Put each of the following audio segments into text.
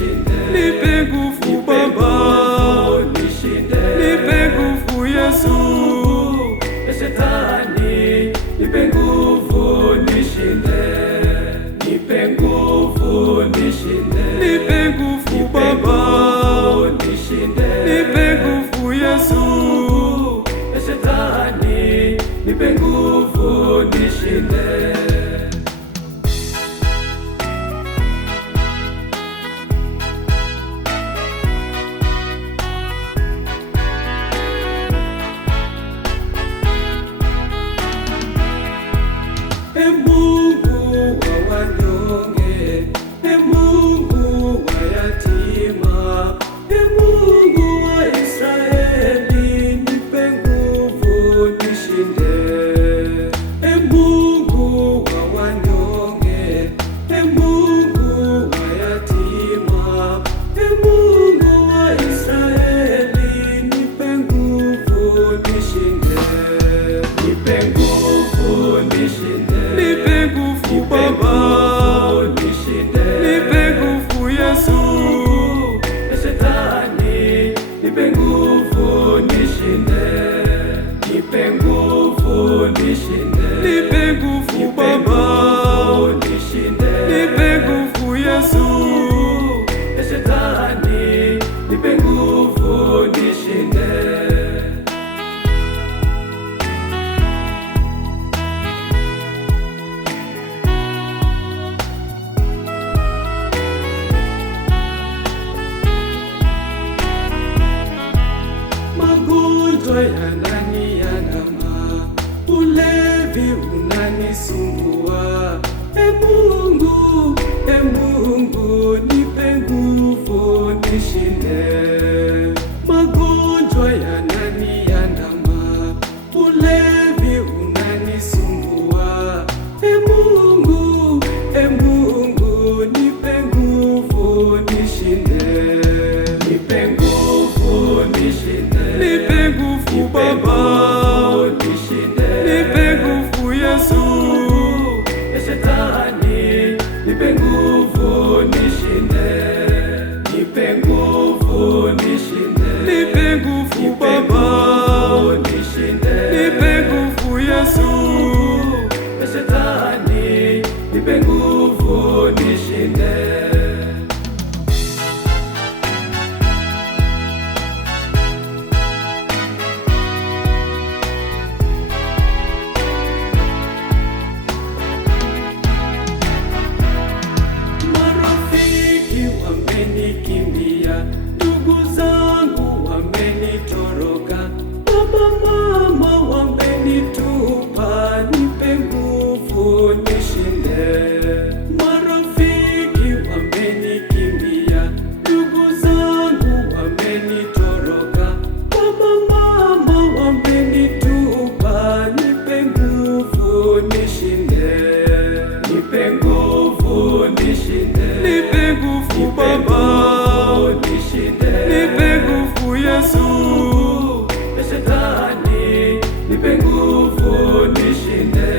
nipe nguvu Baba, nipe nguvu Yesu. Shetani, nipe nguvu nishinde, nipe nguvu nishinde, Nipe nguvu Baba, nipe nguvu Yesu. Shetani, nipe nguvu nishinde. Mungu wa wanyonge, Mungu wa yatima, Mungu wa Israeli, nipe nguvu nishinde. Mungu wa wanyonge, Mungu wa yatima, Mungu wa Israeli, nipe nguvu nishinde. Nipe nguvu nishinde, Nipe nguvu Baba, nipe nguvu Yesu. Shetani, nipe nguvu nishinde, nipe nguvu nishinde, Nipe nguvu Baba, nipe nguvu Yesu. Shetani, nipe nguvu nishinde. Magonjwa yananiandama, ulevi unanisumbua. Mungu, nipe nguvu nishinde. Magonjwa yananiandama, ulevi unanisumbua. Mungu, nipe nguvu nishinde. Nipe nguvu nishinde, Nipe nguvu Baba, nipe nguvu Yesu. Shetani, nipe nguvu nishinde, nipe nguvu nishinde, Nipe nguvu Baba, nipe nguvu Yesu. Shetani, nipe nguvu nishinde. Marafiki wamenikimbia, ndugu zangu wamenitoroka, baba mama wamenitupa, nipe nguvu nishinde. Marafiki wamenikimbia, ndugu zangu wamenitoroka, baba mama wamenitupa, nipe nguvu nishinde. Nipe nguvu nishinde, Nipe nguvu Baba, nipe nguvu Yesu. Shetani, nipe nguvu nishinde,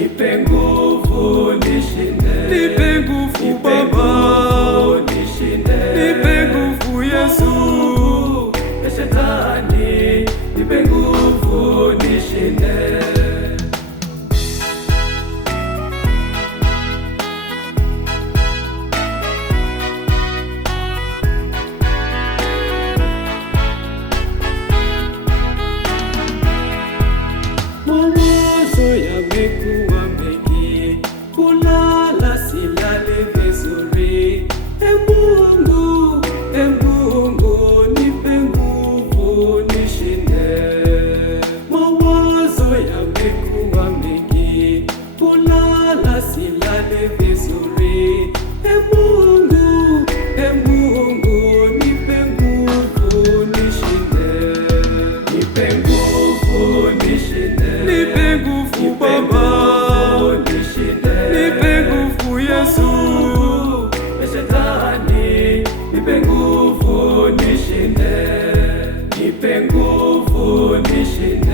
nipe nguvu nishinde, Nipe nguvu Baba, nipe nguvu Yesu. Shetani, nipe nguvu nishinde. Mawazo yamekuwa mengi, kulala silali vizuri. Mungu, nipe nguvu nishinde. Mawazo yamekuwa mengi, kulala silali vizuri. Mungu, nipe nguvu nishinde. Nipe nguvu nishinde, Nipe nguvu Baba, nipe nguvu Yesu. Shetani, nipe nguvu nishinde, nipe nguvu nishinde.